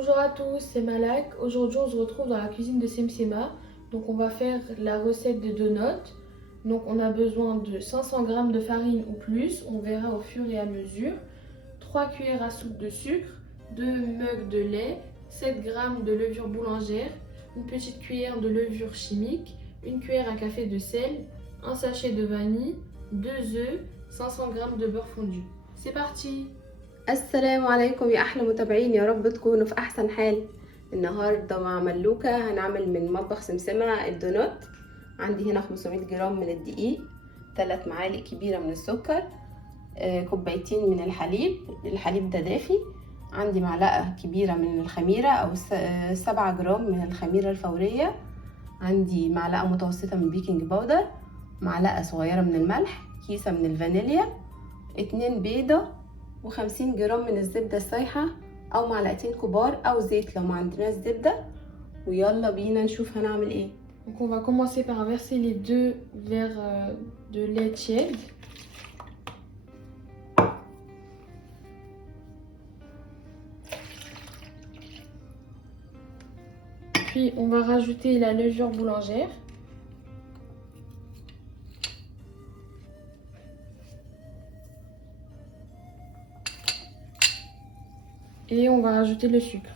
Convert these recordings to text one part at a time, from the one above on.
Bonjour à tous, c'est Malak. Aujourd'hui, on se retrouve dans la cuisine de Semsema. Donc, on va faire la recette de donuts. Donc, on a besoin de 500 g de farine ou plus. On verra au fur et à mesure. 3 cuillères à soupe de sucre, 2 mugs de lait, 7 g de levure boulangère, une petite cuillère de levure chimique, une cuillère à café de sel, un sachet de vanille, 2 œufs, 500 g de beurre fondu. C'est parti! السلام عليكم يا احلى متابعين، يا رب تكونوا في احسن حال. النهارده مع ملوكه هنعمل من مطبخ سمسمه الدونات. عندي هنا 500 جرام من الدقيق، 3 معالق كبيره من السكر، كوبايتين من الحليب ده دافي. عندي معلقه كبيره من الخميره او 7 جرام من الخميره الفوريه. عندي معلقه متوسطه من البيكنج باودر، معلقه صغيره من الملح، كيسه من الفانيليا، 2 بيضه، و50 جرام من الزبدة السايحة او معلقتين كبار او زيت لو ما عندناش زبدة. ويلا بينا نشوف هنعمل ايه. Donc on va commencer par verser les 2 verres de lait tiède. Puis on va rajouter la levure boulangère. Et on va rajouter le sucre.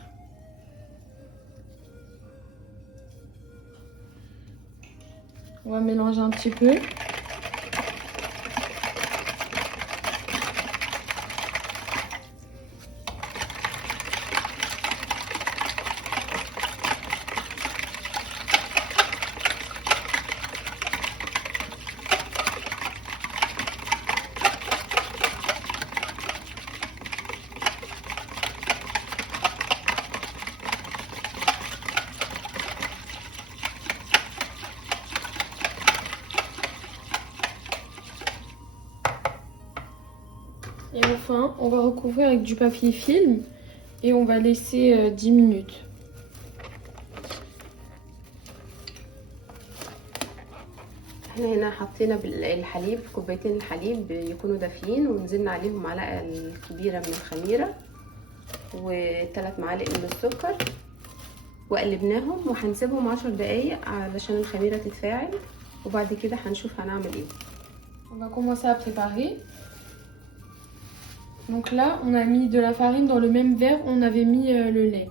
On va mélanger un petit peu. Et enfin, on va recouvrir avec du papier film et on va laisser 10 minutes. هنا حطينا الحليب، كوبايتين الحليب يكونوا دافيين، ونزلنا عليهم معلقه الكبيره من الخميره و3 معالق من السكر، وقلبناهم وهنسيبهم 10 دقايق علشان الخميره تتفاعل، وبعد كده هنشوف هنعمل ايه. On va commencer à préparer. Donc là, on a mis de la farine dans le même verre où on avait mis le lait.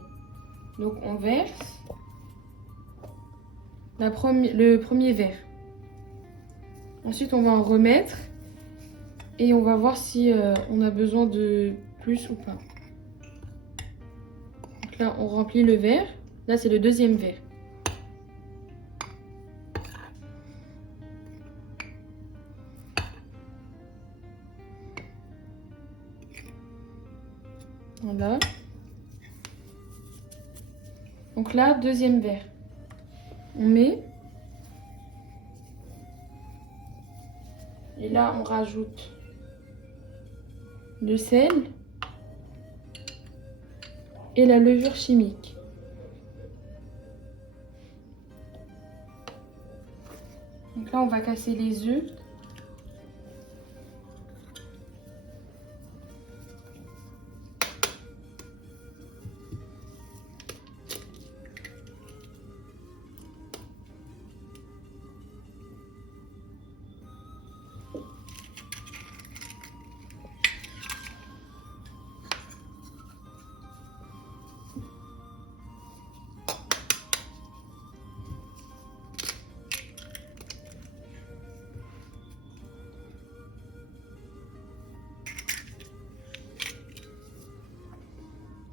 Donc on verse le premier verre. Ensuite, on va en remettre et on va voir si on a besoin de plus ou pas. Donc là, on remplit le verre. Là, c'est le deuxième verre. Voilà. Donc là, deuxième verre. On met. Et là, on rajoute le sel et la levure chimique. Donc là, on va casser les œufs.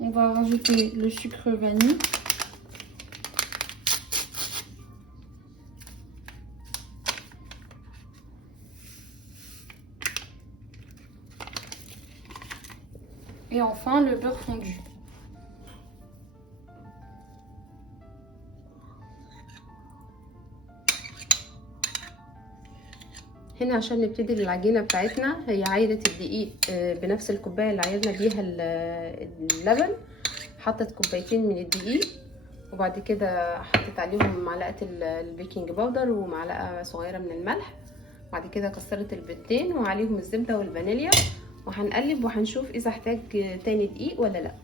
On va rajouter le sucre vanille. Et enfin le beurre fondu. هنا عشان نبتدي العجينه بتاعتنا، هي عايره الدقيق بنفس الكوبايه اللي عايرنا بيها اللبن. حطت كوبايتين من الدقيق، وبعد كده حطيت عليهم معلقه البيكنج باودر ومعلقه صغيره من الملح. بعد كده كسرت البيضتين وعليهم الزبده والفانيليا، وهنقلب وهنشوف اذا احتاج تاني دقيق ولا لا.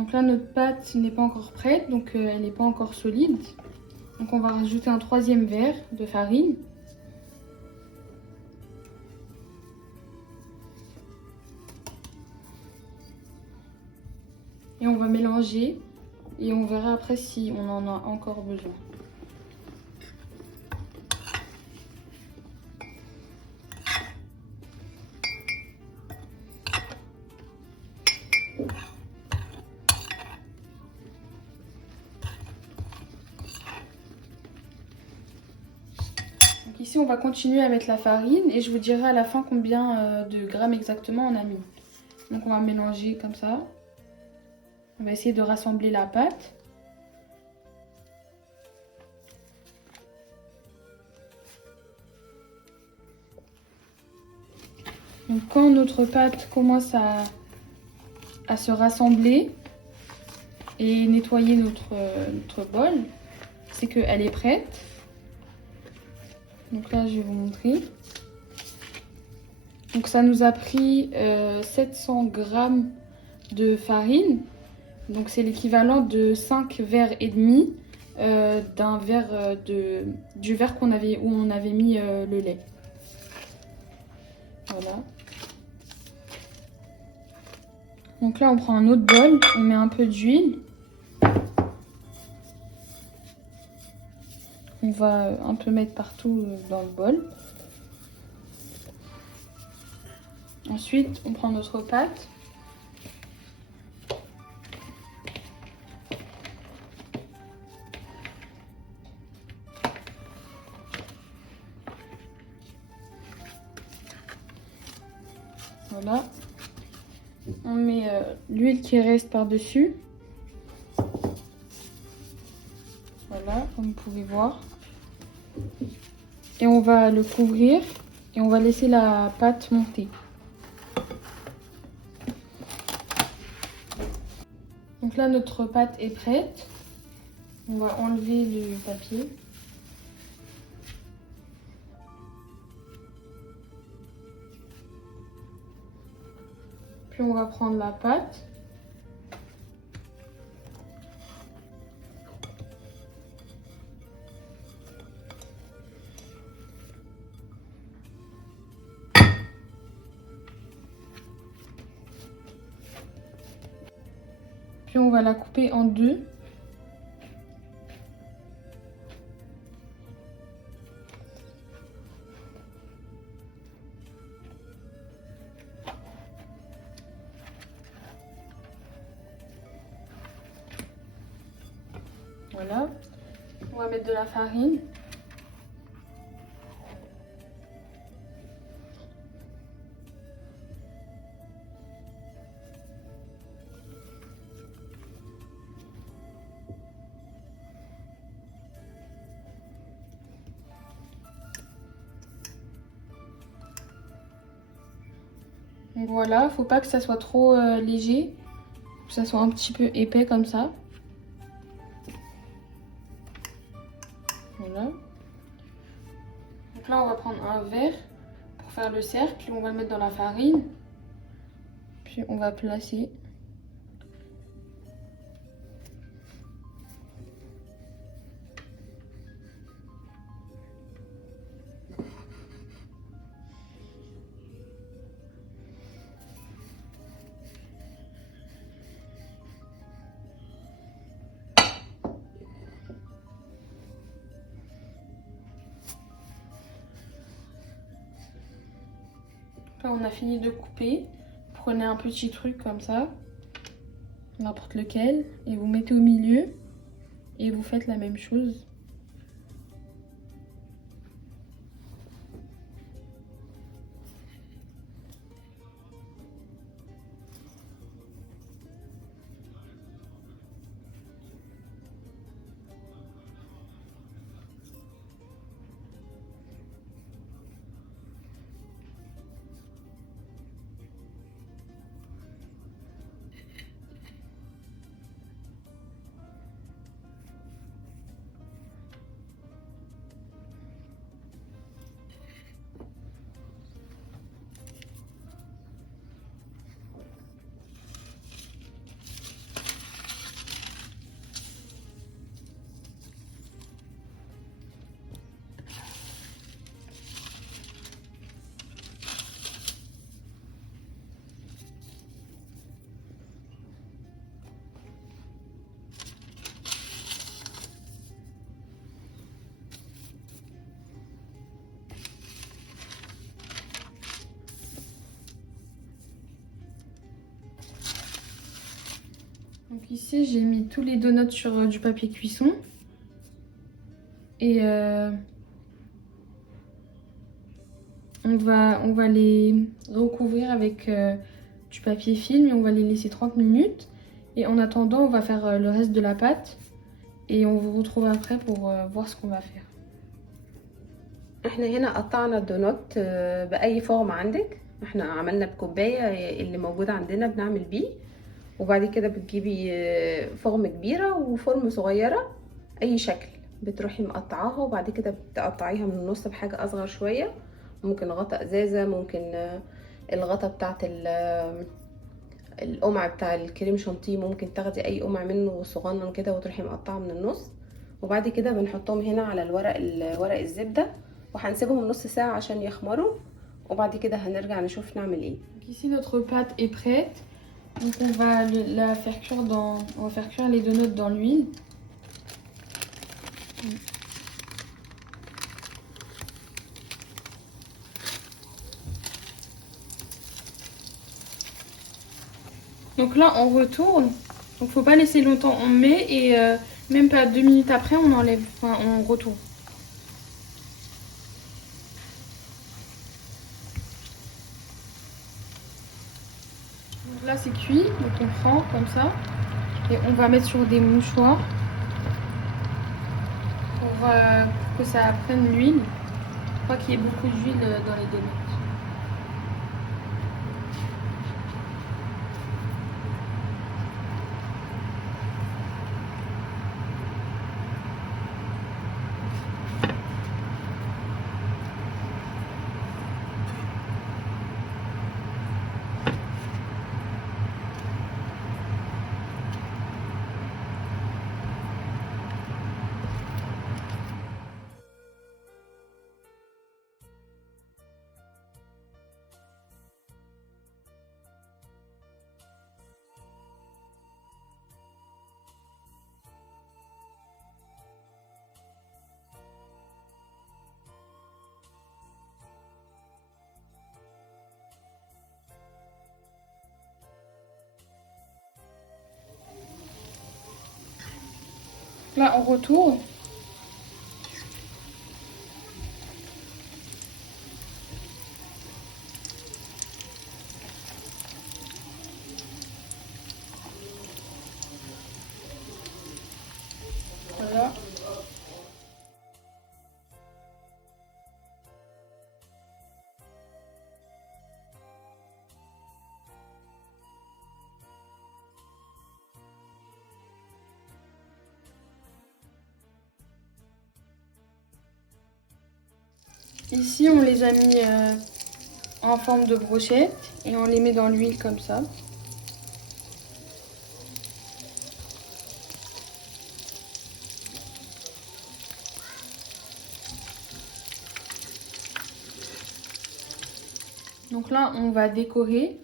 Donc là, notre pâte n'est pas encore prête, donc elle n'est pas encore solide. Donc on va rajouter un 3e verre de farine. Et on va mélanger et on verra après si on en a encore besoin. Donc ici on va continuer à mettre la farine et je vous dirai à la fin combien de grammes exactement on a mis. Donc on va mélanger comme ça. On va essayer de rassembler la pâte. Donc quand notre pâte commence à se rassembler et nettoyer notre bol, c'est qu'elle est prête. Donc là je vais vous montrer. Donc ça nous a pris 700 grammes de farine. Donc c'est l'équivalent de 5 verres et demi d'un verre du verre où on avait mis le lait. Voilà. Donc là on prend un autre bol, on met un peu d'huile. On va un peu mettre partout dans le bol. Ensuite on prend notre pâte. Voilà, on met l'huile qui reste par-dessus. Voilà, comme vous pouvez voir. Et on va le couvrir et on va laisser la pâte monter. Donc là, notre pâte est prête. On va enlever le papier. Puis on va prendre la pâte. Puis on va la couper en deux. Voilà, on va mettre de la farine. Donc voilà, faut pas que ça soit trop léger, que ça soit un petit peu épais comme ça. Voilà. Donc là, on va prendre un verre pour faire le cercle. On va le mettre dans la farine. Puis on va placer. Là, on a fini de couper. Prenez un petit truc comme ça, n'importe lequel, et vous mettez au milieu et vous faites la même chose. Donc ici j'ai mis tous les donuts sur du papier cuisson. Et on va les recouvrir avec du papier film et on va les laisser 30 minutes. Et en attendant, on va faire le reste de la pâte. Et on vous retrouve après pour voir ce qu'on va faire. احنا هنا قطعنا الدونات باي فورم عندك. احنا عملنا بكوبايه اللي موجود عندنا بنعمل بيه، وبعد كده بتجيبي فورم كبيره وفورم صغيره اي شكل بتروحي مقطعاها، وبعد كده بتقطعيها من النص بحاجه اصغر شويه، ممكن غطا ازازه، ممكن الغطا بتاعت القمع بتاع الكريم شانتيه، ممكن تاخدي اي قمع منه صغنن كده وتروحي مقطعه من النص، وبعد كده بنحطهم هنا على ورق الزبده وهنسيبهم نص ساعه عشان يخمروا، وبعد كده هنرجع نشوف نعمل ايه. Ici notre pâte est prête. Donc on va la faire cuire on va faire cuire les donuts dans l'huile. Donc là on retourne. Donc faut pas laisser longtemps, on met et même pas 2 minutes après on enlève, enfin on retourne. Donc là c'est cuit, donc on prend comme ça et on va mettre sur des mouchoirs pour que ça prenne l'huile. Je crois qu'il y ait beaucoup d'huile dans les donuts. Là on retourne. Voilà. Ici on les a mis en forme de brochette et on les met dans l'huile comme ça. Donc là on va décorer.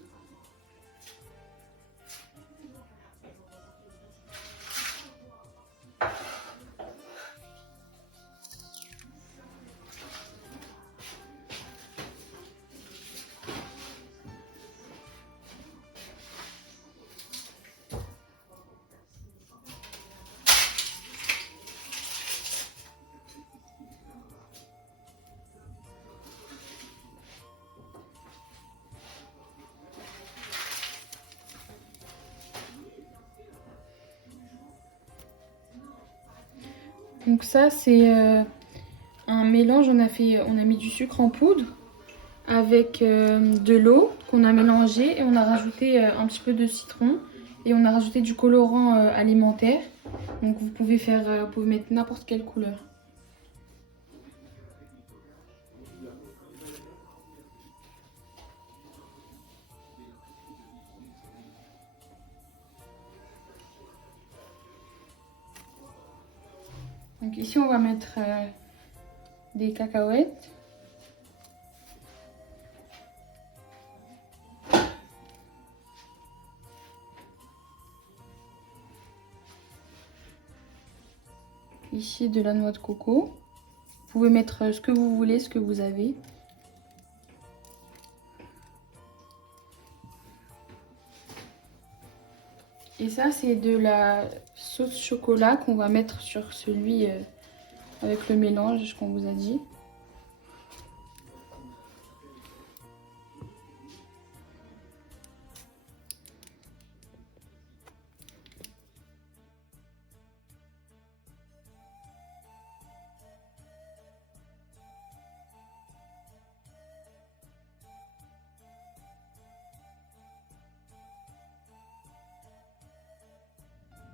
Donc ça c'est un mélange, on a mis du sucre en poudre avec de l'eau qu'on a mélangé et on a rajouté un petit peu de citron et on a rajouté du colorant alimentaire. Donc vous pouvez mettre n'importe quelle couleur. Donc ici on va mettre des cacahuètes. Ici de la noix de coco. Vous pouvez mettre ce que vous voulez, ce que vous avez. Et ça, c'est de la sauce chocolat qu'on va mettre sur celui avec le mélange qu'on vous a dit.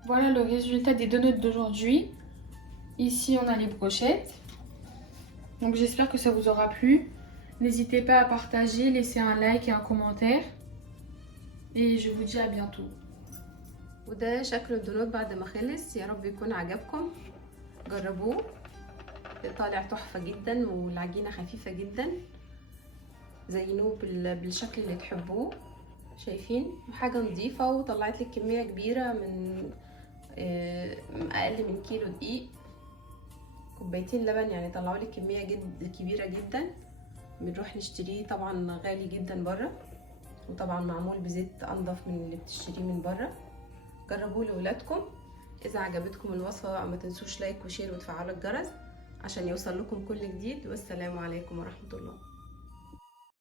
Voilà le résultat des donuts d'aujourd'hui. Ici, on a les brochettes. Donc j'espère que ça vous aura plu. N'hésitez pas à partager, laisser un like et un commentaire. Et je vous dis à bientôt. وده شكل الدونات بعد ما خلص. يا رب يكون عجبكم، جربوه. طالع تحفة جدا والعجينة خفيفة جدا. زينوه بالشكل اللي تحبوه. شايفين حاجة نظيفة وطلعت لك كمية كبيرة من اقل من كيلو دقيق. كوبايتين لبن يعني طلعوا لك كمية كبيرة جدا. بنروح نشتريه طبعا غالي جدا بره، وطبعا معمول بزيت انضف من اللي بتشتريه من بره. جربوه لولادكم. اذا عجبتكم الوصفة ما تنسوش لايك وشير وتفعلوا الجرس عشان يوصل لكم كل جديد. والسلام عليكم ورحمة الله.